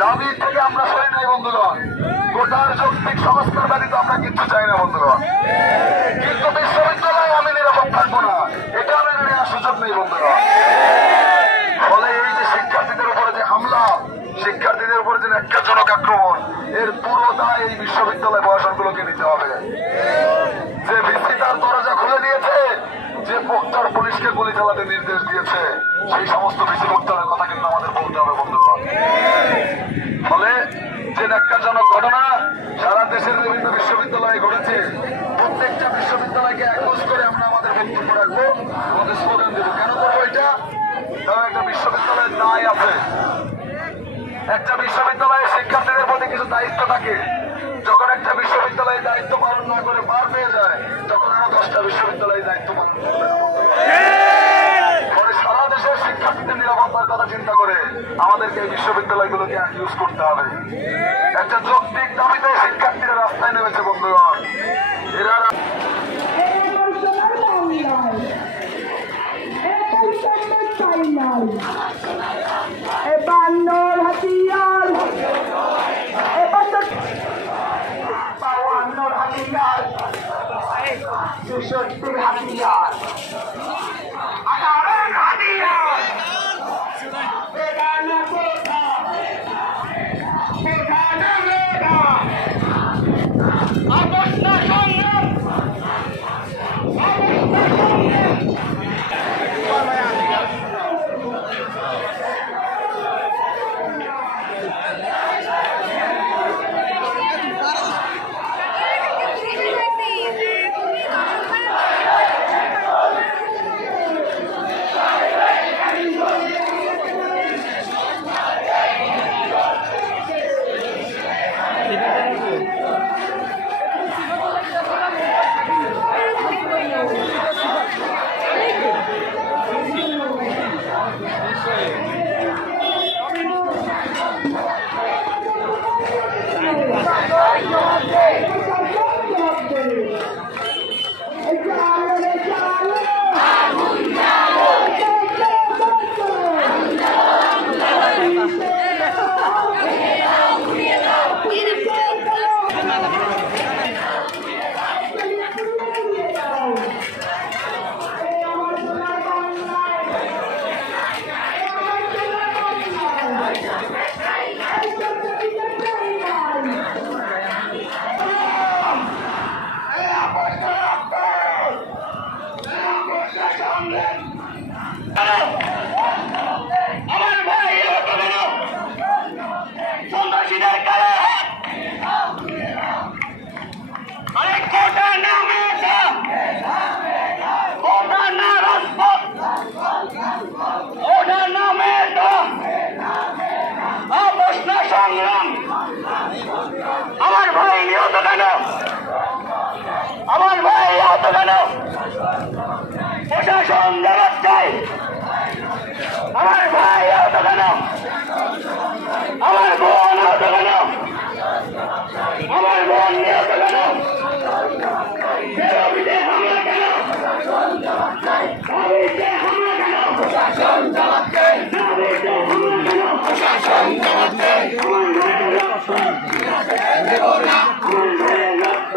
দাবি থেকে আমি নিরাপদ থাকব না। এটা মেনে নেওয়ার সুযোগ নেই ফলে এই যে শিক্ষার্থীদের উপরে যে হামলা, শিক্ষার্থীদের উপরে যে ন্যাক্কারজনক আক্রমণ, এর পুরো দায় এই বিশ্ববিদ্যালয় প্রশাসনগুলোকে নিতে হবে। যে যে পুলিশকে গুলি চালাতে নির্দেশ দিয়েছে। সেই সমস্ত ভিসি মুক্তারের কথা কিন্তু আমাদের বলতে হবে বন্ধুগণ ফলে যে ন্যাক্কারজনক ঘটনা সারা দেশের বিভিন্ন বিশ্ববিদ্যালয়ে ঘটেছে, প্রত্যেকটা বিশ্ববিদ্যালয়কে একোষ করে আমরা আমাদের বক্তব্য রাখব, আমাদের স্লোগান দেবো। কেন করব এটা? কারণ একটা বিশ্ববিদ্যালয়ের দায় আছে। একটা বিশ্ববিদ্যালয়ের শিক্ষার্থীদের প্রতি কিছু দায়িত্ব থাকে। যখন একটা বিশ্ববিদ্যালয়ে দায়িত্ব পালন না করে পার পেয়ে যায়, তখন আরও দশটা বিশ্ববিদ্যালয়ে দায়িত্ব পালন করবে পরে সারা দেশের শিক্ষার্থীদের নিরাপত্তার কথা চিন্তা করে আমাদেরকে এই বিশ্ববিদ্যালয়গুলোকে ইউজ করতে হবে। একটা যৌক্তিক দাবিতে শিক্ষার্থীরা রাস্তায় নেমেছে বন্ধুগণ এরা বান্নর হাতিয়ার। হাতিয়ার। Get him! Get him! Get! কেন? আমার ভাই আহত কেন? প্রশাসন চাই আমার ভাই আহত কেন? আমার বোন আহত কেন আমার বোন নিহত কেন বিরোধীতে হামলা কেন দাবিতে হামলা কেন দাবিতে হামলা কেন আমার ভাইয়ের রক্ত আমার ভাইয়ের রক্ত